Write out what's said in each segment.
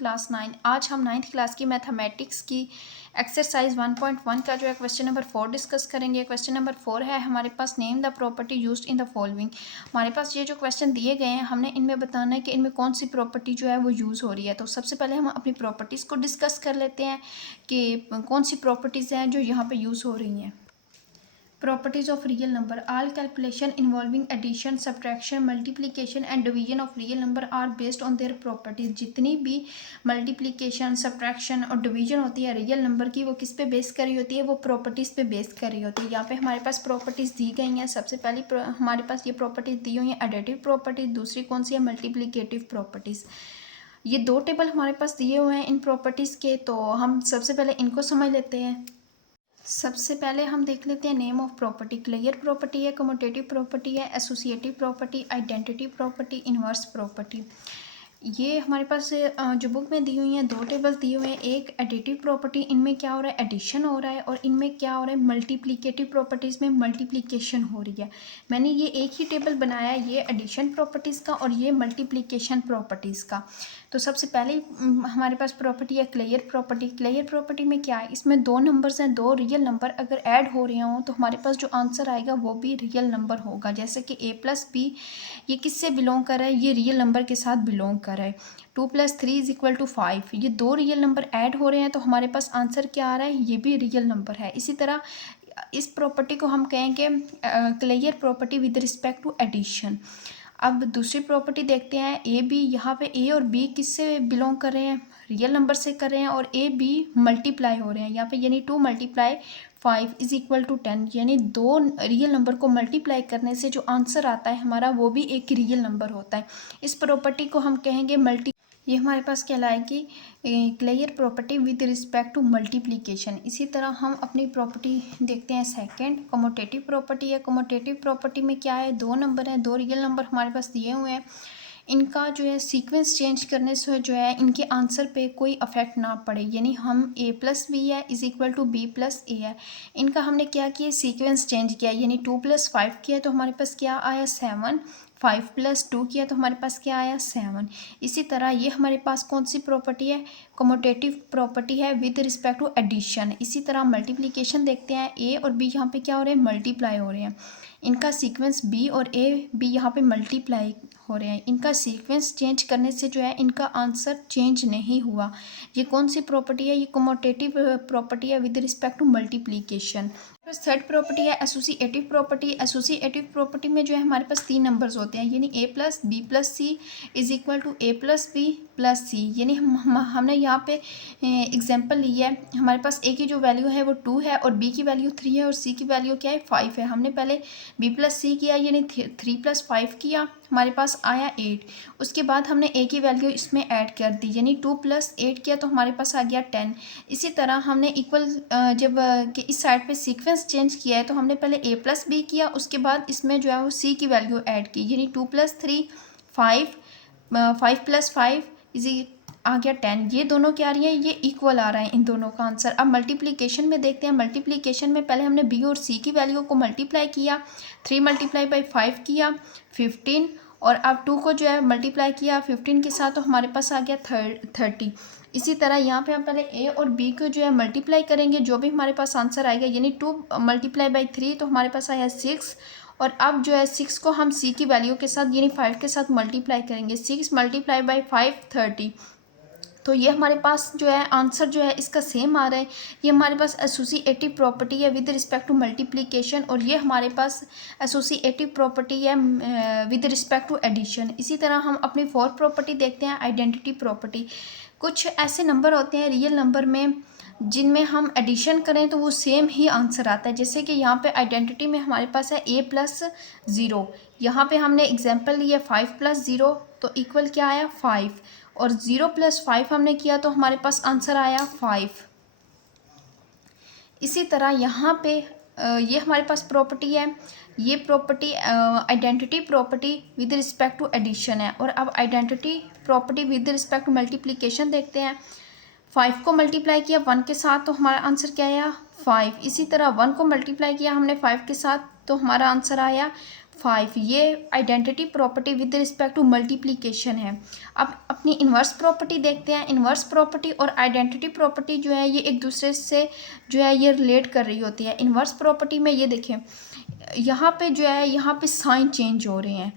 Class 9। आज हम 9th class की मैथमेटिक्स की एक्सरसाइज 1.1 का जो है क्वेश्चन नंबर 4 डिस्कस करेंगे। क्वेश्चन नंबर 4 है हमारे पास, name the property used in the following. हमारे पास ये जो क्वेश्चन दिए गए हैं, हमने इनमें बताना है कि इनमें कौन सी प्रॉपर्टी जो है वो यूज़ हो रही है। तो सबसे पहले हम अपनी प्रॉपर्टीज़ को डिस्कस कर लेते हैं कि कौन सी प्रॉपर्टीज़ हैं जो यहाँ पर यूज़ हो रही हैं। Properties of real number, all calculation involving addition, subtraction, multiplication and division of real number are based on their properties. जितनी भी मल्टीप्लिकेशन, सब्ट्रैक्शन और डिवीजन होती है रियल नंबर की, वो किस पे बेस करी होती है? वो प्रॉपर्टीज़ पे बेस करी होती है। यहाँ पे हमारे पास प्रॉपर्टीज़ दी गई हैं। सबसे पहली हमारे पास ये प्रॉपर्टीज़ दी हुई हैं एडिटिव प्रॉपर्टीज, दूसरी कौन सी है? Multiplicative properties. ये दो टेबल हमारे पास दिए हुए हैं इन प्रॉपर्टीज़ के, तो हम सबसे पहले इनको समझ लेते हैं। सबसे पहले हम देख लेते हैं name of property. Clear property है, कम्यूटेटिव प्रॉपर्टी है, associative property, identity property, inverse property. ये हमारे पास जो बुक में दी हुई हैं दो टेबल दिए हुए हैं। एक एडिटिव प्रॉपर्टी, इनमें क्या हो रहा है? एडिशन हो रहा है। और इनमें क्या हो रहा है? मल्टीप्लिकेटिव प्रॉपर्टीज़ में मल्टीप्लिकेशन हो रही है। मैंने ये एक ही टेबल बनाया है, ये एडिशन प्रॉपर्टीज़ का और ये मल्टीप्लिकेशन प्रॉपर्टीज़ का। तो सबसे पहले हमारे पास प्रॉपर्टी है क्लियर प्रॉपर्टी। क्लियर प्रॉपर्टी में क्या है? इसमें दो नंबर्स हैं, दो रियल नंबर अगर ऐड हो रहे हों तो हमारे पास जो आंसर आएगा वो भी रियल नंबर होगा। जैसे कि a प्लस बी, ये किससे बिलोंग कर रहा है? ये रियल नंबर के साथ बिलोंग कर रहा है। 2 + 3 = 5, ये दो रियल नंबर ऐड हो रहे हैं तो हमारे पास आंसर क्या आ रहा है? ये भी रियल नंबर है। इसी तरह इस प्रॉपर्टी को हम कहेंगे clear property with respect to addition. अब दूसरी प्रॉपर्टी देखते हैं ए बी। यहाँ पे ए और बी किससे बिलोंग कर रहे हैं? रियल नंबर से कर रहे हैं और ए बी मल्टीप्लाई हो रहे हैं यहाँ पे, यानी 2 × 5 = 10। यानी दो रियल नंबर को मल्टीप्लाई करने से जो आंसर आता है हमारा वो भी एक रियल नंबर होता है। इस प्रॉपर्टी को हम कहेंगे ये हमारे पास कहलाएगी clear property with respect to multiplication. इसी तरह हम अपनी प्रॉपर्टी देखते हैं सेकंड, कम्यूटेटिव प्रॉपर्टी है। कम्यूटेटिव प्रॉपर्टी में क्या है? दो नंबर हैं, दो रियल नंबर हमारे पास दिए हुए हैं। इनका जो है सीक्वेंस चेंज करने से जो है इनके आंसर पे कोई अफेक्ट ना पड़े। यानी हम a + b है = b + a है। इनका हमने क्या किया? सीक्वेंस चेंज किया। यानी 2 + 5 किया तो हमारे पास क्या आया? 7। 5 + 2 किया तो हमारे पास क्या आया? 7। इसी तरह ये हमारे पास कौन सी प्रॉपर्टी है? कम्यूटेटिव प्रॉपर्टी है विद रिस्पेक्ट टू एडिशन। इसी तरह मल्टीप्लिकेशन देखते हैं, a और b यहाँ पे क्या हो रहे हैं? मल्टीप्लाई हो रहे हैं। इनका सीक्वेंस b और a b यहाँ पे मल्टीप्लाई हो रहे हैं। इनका सीक्वेंस चेंज करने से जो है इनका आंसर चेंज नहीं हुआ। ये कौन सी प्रॉपर्टी है? ये कम्यूटेटिव प्रॉपर्टी है with respect to multiplication. Third property है एसोसिएटिव प्रॉपर्टी। एसोसिएटिव प्रॉपर्टी में जो है हमारे पास 3 नंबर्स होते हैं, यानी a + b + c = a + b + c। यानी हमने यहाँ पे एग्जांपल लिया है। हमारे पास a की जो वैल्यू है वो 2 है और b की वैल्यू 3 है और c की वैल्यू क्या है? 5 है। हमने पहले b + c किया, यानी 3 + 5 किया, हमारे पास आया 8। उसके बाद हमने a की वैल्यू इसमें ऐड कर दी, यानी 2 + 8 किया तो हमारे पास आ गया 10। इसी तरह हमने इक्वल जब कि इस साइड पे सीक्वेंस चेंज किया है तो हमने पहले a + b किया, उसके बाद इसमें जो है वो c की वैल्यू ऐड की, यानी 2 + 3 5, 5 + 5 आ गया 10। ये दोनों क्या आ रही हैं? ये इक्वल आ रहा है इन दोनों का आंसर। अब मल्टीप्लिकेशन में देखते हैं। मल्टीप्लिकेशन में पहले हमने b और c की वैल्यू को मल्टीप्लाई किया, 3 × 5 किया 15, और अब 2 को जो है मल्टीप्लाई किया 15 के साथ तो हमारे पास आ गया 30। इसी तरह यहाँ पे हम पहले a और b को जो है मल्टीप्लाई करेंगे, जो भी हमारे पास आंसर आएगा, यानी 2 × 3 तो हमारे पास आया 6। और अब जो है 6 को हम c की वैल्यू के साथ यानी 5 के साथ मल्टीप्लाई करेंगे, 6 × 5 30। तो ये हमारे पास जो है आंसर जो है इसका सेम आ रहा है। ये हमारे पास एसोसिएटिव प्रॉपर्टी है विद रिस्पेक्ट टू मल्टीप्लिकेशन, और ये हमारे पास एसोसिएटिव प्रॉपर्टी है विद रिस्पेक्ट टू एडिशन। इसी तरह हम अपनी फोर्थ प्रॉपर्टी देखते हैं, आइडेंटिटी प्रॉपर्टी। कुछ ऐसे नंबर होते हैं रियल नंबर में जिनमें हम एडिशन करें तो वो सेम ही आंसर आता है। जैसे कि यहाँ पे आइडेंटिटी में हमारे पास है a + 0। यहाँ पे हमने एग्जांपल लिया 5 + 0 तो इक्वल क्या आया? 5, और 0 + 5 हमने किया तो हमारे पास आंसर आया 5। इसी तरह यहाँ पे ये हमारे पास प्रॉपर्टी है, ये property identity property with respect to addition है। और अब identity property with respect to multiplication देखते हैं। 5 को मल्टीप्लाई किया 1 के साथ तो हमारा आंसर क्या आया? 5। इसी तरह 1 को मल्टीप्लाई किया हमने 5 के साथ तो हमारा आंसर आया 5। ये identity property with respect to multiplication है। अब अपनी इन्वर्स प्रॉपर्टी देखते हैं। इन्वर्स प्रॉपर्टी और आइडेंटिटी प्रॉपर्टी जो है ये एक दूसरे से जो है ये रिलेट कर रही होती है। इन्वर्स प्रॉपर्टी में ये देखें, यहाँ पे जो है यहाँ पे साइन चेंज हो रहे हैं,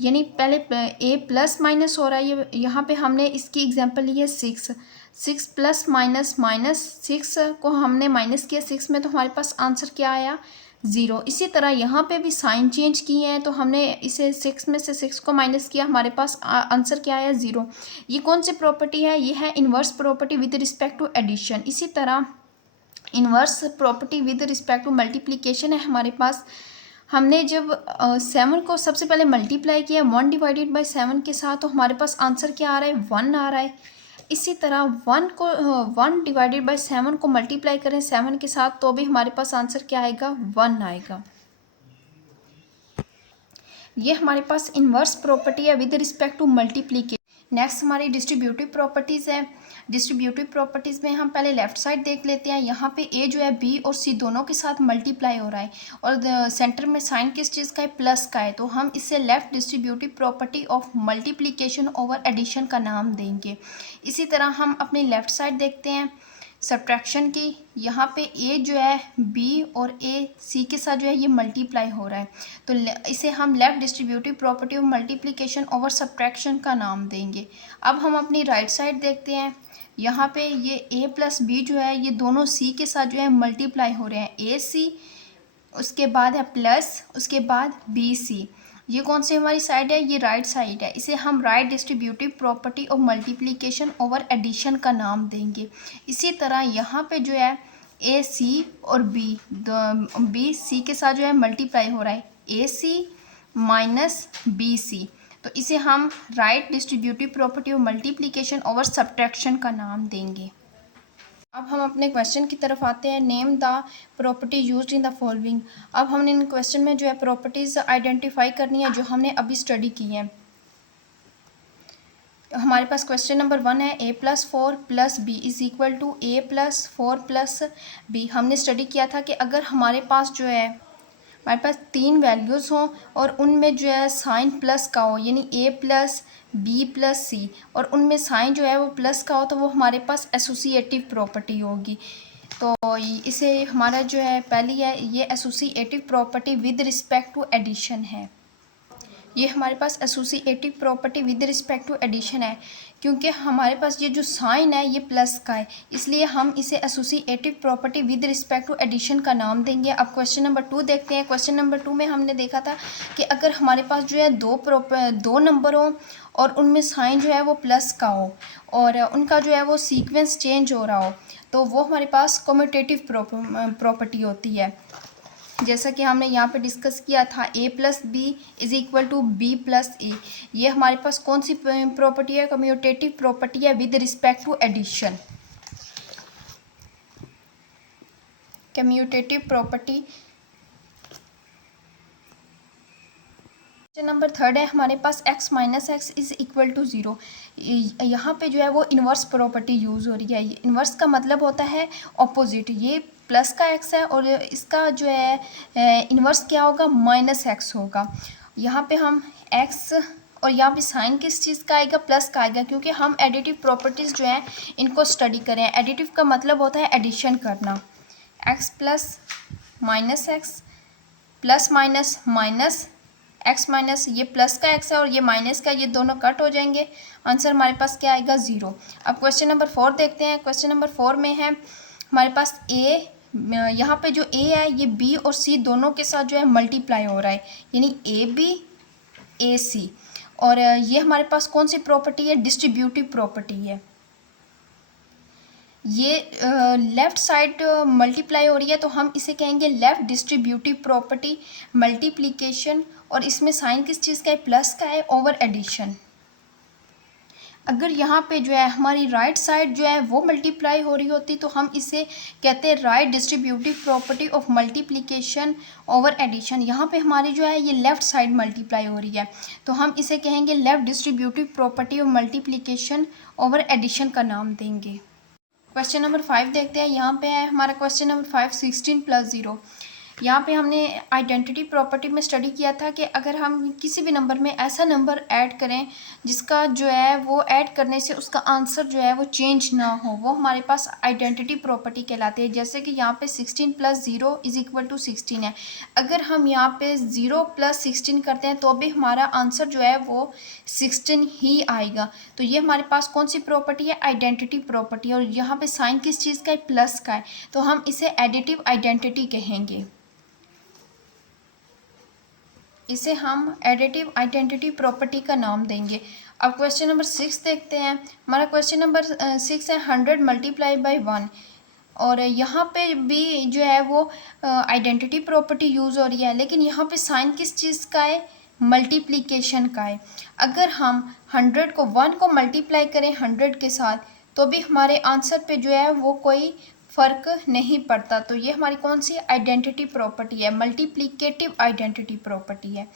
यानी पहले ए प्लस माइनस हो रहा है। ये यहाँ पे हमने इसकी एग्जांपल ली है 6 प्लस माइनस माइनस 6 को हमने माइनस किया 6 में, तो हमारे पास आंसर क्या आया 0। इसी तरह यहाँ पे भी साइन चेंज किए हैं, तो हमने इसे 6 में से 6 को माइनस किया, हमारे पास आंसर क्या आया 0। ये कौन सी प्रॉपर्टी है? ये है inverse property with respect to addition. इसी तरह inverse property with respect to multiplication है हमारे पास। हमने जब 7 को सबसे पहले मल्टीप्लाई किया 1 डिवाइडेड बाई 7 के साथ, तो हमारे पास आंसर क्या आ रहा है 1 आ रहा है। इसी तरह 1 डिवाइडेड बाई 7 को मल्टीप्लाई करें 7 के साथ, तो भी हमारे पास आंसर क्या आएगा 1 आएगा। ये हमारे पास इन्वर्स प्रॉपर्टी है with respect to multiplication. Next हमारी डिस्ट्रीब्यूटिव प्रॉपर्टीज़ है। डिस्ट्रीब्यूटिव प्रॉपर्टीज़ में हम पहले लेफ्ट साइड देख लेते हैं। यहाँ पे ए जो है बी और सी दोनों के साथ मल्टीप्लाई हो रहा है और सेंटर में साइन किस चीज़ का है? प्लस का है, तो हम इससे left distributive property of multiplication over addition का नाम देंगे। इसी तरह हम अपनी लेफ्ट साइड देखते हैं सब्ट्रैक्शन की। यहाँ पे ए जो है बी और ए सी के साथ जो है ये मल्टीप्लाई हो रहा है, तो इसे हम left distributive property of multiplication over subtraction का नाम देंगे। अब हम अपनी राइट साइड देखते हैं। यहाँ पे ये ए प्लस बी जो है ये दोनों सी के साथ जो है मल्टीप्लाई हो रहे हैं, ए सी उसके बाद है प्लस उसके बाद बी सी। ये कौन सी हमारी साइड है? ये राइट साइड है। इसे हम right distributive property of multiplication over addition का नाम देंगे। इसी तरह यहाँ पे जो है ए सी और बी सी के साथ जो है मल्टीप्लाई हो रहा है, ए सी माइनस बी सी, तो इसे हम right distributive property of multiplication over subtraction का नाम देंगे। अब हम अपने क्वेश्चन की तरफ आते हैं। Name the property used in the following. अब हमने इन क्वेश्चन में जो है प्रॉपर्टीज़ आइडेंटिफाई करनी है जो हमने अभी स्टडी की है। हमारे पास क्वेश्चन नंबर 1 है a plus 4 plus b is equal to a plus 4 plus b. हमने स्टडी किया था कि अगर हमारे पास जो है हमारे पास 3 वैल्यूज़ हों और उनमें जो है साइन प्लस का हो, यानी ए प्लस बी प्लस सी, और उनमें साइन जो है वो प्लस का हो, तो वो हमारे पास एसोसिएटिव प्रॉपर्टी होगी। तो इसे हमारा जो है पहली है ये associative property with respect to addition है। ये हमारे पास associative property with respect to addition है, क्योंकि हमारे पास ये जो साइन है ये प्लस का है, इसलिए हम इसे associative property with respect to addition का नाम देंगे। अब क्वेश्चन नंबर 2 देखते हैं। क्वेश्चन नंबर 2 में हमने देखा था कि अगर हमारे पास जो है दो नंबर हो और उनमें साइन जो है वो प्लस का हो और उनका जो है वो सीक्वेंस चेंज हो रहा हो, तो वो हमारे पास कम्यूटेटिव प्रॉपर्टी होती है। जैसा कि हमने यहाँ पे डिस्कस किया था a plus b is equal to b plus a. ये हमारे पास कौन सी प्रॉपर्टी है? कम्यूटेटिव प्रॉपर्टी है with respect to addition. Commutative property. Number 3 है हमारे पास x minus x is equal to 0। यहाँ पे जो है वो इन्वर्स प्रॉपर्टी यूज़ हो रही है। इन्वर्स का मतलब होता है ऑपोजिट। ये प्लस का x है और इसका जो है इन्वर्स क्या होगा? माइनस एक्स होगा। यहाँ पे हम x और यहाँ पे साइन किस चीज़ का आएगा? प्लस का आएगा, क्योंकि हम एडिटिव प्रॉपर्टीज़ जो हैं इनको स्टडी करें। एडिटिव का मतलब होता है एडिशन करना। x plus minus x plus minus minus x minus, ये प्लस का x है और ये माइनस का, ये दोनों कट हो जाएंगे। आंसर हमारे पास क्या आएगा? 0। अब क्वेश्चन नंबर 4 देखते हैं। क्वेश्चन नंबर 4 में है हमारे पास a, यहाँ पे जो a है ये b और c दोनों के साथ जो है मल्टीप्लाई हो रहा है, यानी ab ac, और ये हमारे पास कौन सी प्रॉपर्टी है? डिस्ट्रीब्यूटिव प्रॉपर्टी है। ये लेफ़्ट साइड मल्टीप्लाई हो रही है, तो हम इसे कहेंगे लेफ़्ट डिस्ट्रीब्यूटिव प्रॉपर्टी मल्टीप्लिकेशन, और इसमें साइन किस चीज़ का है? प्लस का है, ओवर एडिशन। अगर यहाँ पे जो है हमारी राइट साइड जो है वो मल्टीप्लाई हो रही होती, तो हम इसे कहते हैं right distributive property of multiplication over addition. यहाँ पे हमारी जो है ये लेफ़्ट साइड मल्टीप्लाई हो रही है, तो हम इसे कहेंगे left distributive property of multiplication over addition का नाम देंगे। क्वेश्चन नंबर 5 देखते हैं। यहाँ पे है हमारा क्वेश्चन नंबर 5 16 प्लस 0। यहाँ पे हमने आइडेंटिटी प्रॉपर्टी में स्टडी किया था कि अगर हम किसी भी नंबर में ऐसा नंबर ऐड करें जिसका जो है वो ऐड करने से उसका आंसर जो है वो चेंज ना हो, वो हमारे पास आइडेंटिटी प्रॉपर्टी कहलाती है। जैसे कि यहाँ पे 16 + 0 = 16 है। अगर हम यहाँ पे 0 + 16 करते हैं तो भी हमारा आंसर जो है वो 16 ही आएगा। तो ये हमारे पास कौन सी प्रॉपर्टी है? Identity property. और यहाँ पे साइन किस चीज़ का है? प्लस का है, तो हम इसे एडिटिव आइडेंटिटी कहेंगे। इसे हम एडिटिव आइडेंटिटी प्रॉपर्टी का नाम देंगे। अब क्वेश्चन नंबर 6 देखते हैं। हमारा क्वेश्चन नंबर 6 है 100 × 1। और यहाँ पे भी जो है वो आइडेंटिटी प्रॉपर्टी यूज़ हो रही है, लेकिन यहाँ पे साइन किस चीज़ का है? मल्टीप्लिकेशन का है। अगर हम 100 को 1 को मल्टीप्लाई करें 100 के साथ तो भी हमारे आंसर पे जो है वो कोई फ़र्क नहीं पड़ता। तो ये हमारी कौन सी आइडेंटिटी प्रॉपर्टी है? मल्टीप्लिकेटिव आइडेंटिटी प्रॉपर्टी है।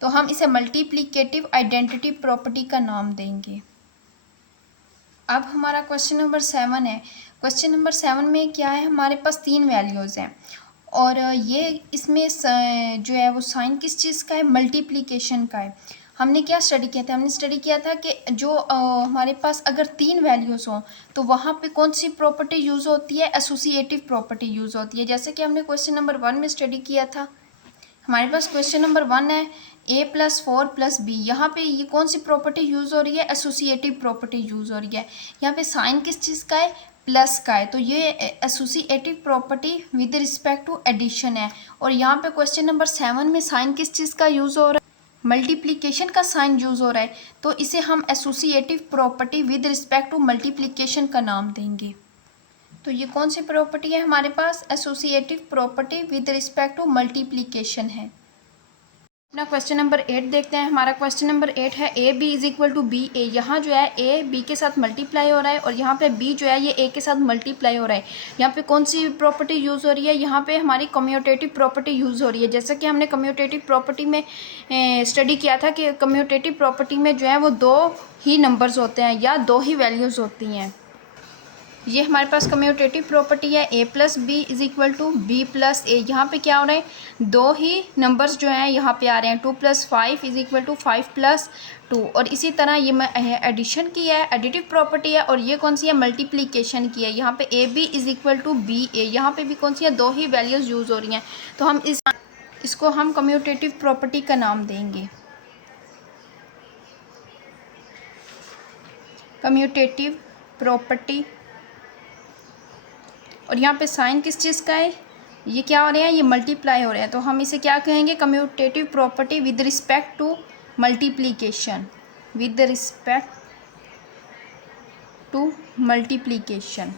तो हम इसे मल्टीप्लिकेटिव आइडेंटिटी प्रॉपर्टी का नाम देंगे। अब हमारा क्वेश्चन नंबर 7 है। क्वेश्चन नंबर 7 में क्या है? हमारे पास 3 वैल्यूज़ हैं और ये इसमें जो है वो साइन किस चीज़ का है? मल्टीप्लिकेशन का है। हमने क्या स्टडी किया था? हमने स्टडी किया था कि जो हमारे पास अगर 3 वैल्यूज़ हों तो वहाँ पे कौन सी प्रॉपर्टी यूज़ होती है? एसोसिएटिव प्रॉपर्टी यूज़ होती है। जैसे कि हमने क्वेश्चन नंबर 1 में स्टडी किया था। हमारे पास क्वेश्चन नंबर 1 है a + 4 + b। यहाँ पे ये कौन सी प्रॉपर्टी यूज़ हो रही है? एसोसिएटिव प्रॉपर्टी यूज़ हो रही है। यहाँ पे साइन किस चीज़ का है? प्लस का है। तो ये associative property with respect to addition है। और यहाँ पे क्वेश्चन नंबर 7 में साइन किस चीज़ का यूज़ हो रहा है? मल्टीप्लिकेशन का साइन यूज़ हो रहा है, तो इसे हम associative property with respect to multiplication का नाम देंगे। तो ये कौन सी प्रॉपर्टी है हमारे पास? Associative property with respect to multiplication है। अपना क्वेश्चन नंबर 8 देखते हैं। हमारा क्वेश्चन नंबर 8 है AB = BA। यहाँ जो है A B के साथ मल्टीप्लाई हो रहा है और यहाँ पे B जो है ये A के साथ मल्टीप्लाई हो रहा है। यहाँ पे कौन सी प्रॉपर्टी यूज़ हो रही है? यहाँ पे हमारी कम्यूटेटिव प्रॉपर्टी यूज़ हो रही है। जैसा कि हमने कम्यूटेटिव प्रॉपर्टी में स्टडी किया था कि कम्यूटेटिव प्रॉपर्टी में जो है वो 2 ही नंबर्स होते हैं या 2 ही वैल्यूज़ होती हैं। ये हमारे पास कम्यूटेटिव प्रॉपर्टी है a + b = b + a। यहाँ पे क्या हो रहा है? 2 ही नंबर्स जो हैं यहाँ पे आ रहे हैं। 2 + 5 = 5 + 2। और इसी तरह ये एडिशन की है, एडिटिव प्रॉपर्टी है। और ये कौन सी है? मल्टीप्लिकेशन की है। यहाँ पे ab = ba। यहाँ पे भी कौन सी है? 2 ही वैल्यूज़ यूज़ हो रही हैं। तो हम इसको हम कम्यूटेटिव प्रॉपर्टी का नाम देंगे। Commutative property. और यहाँ पे साइन किस चीज़ का है? ये क्या हो रहे हैं? ये मल्टीप्लाई हो रहे हैं, तो हम इसे क्या कहेंगे? Commutative property with respect to multiplication. With respect to multiplication.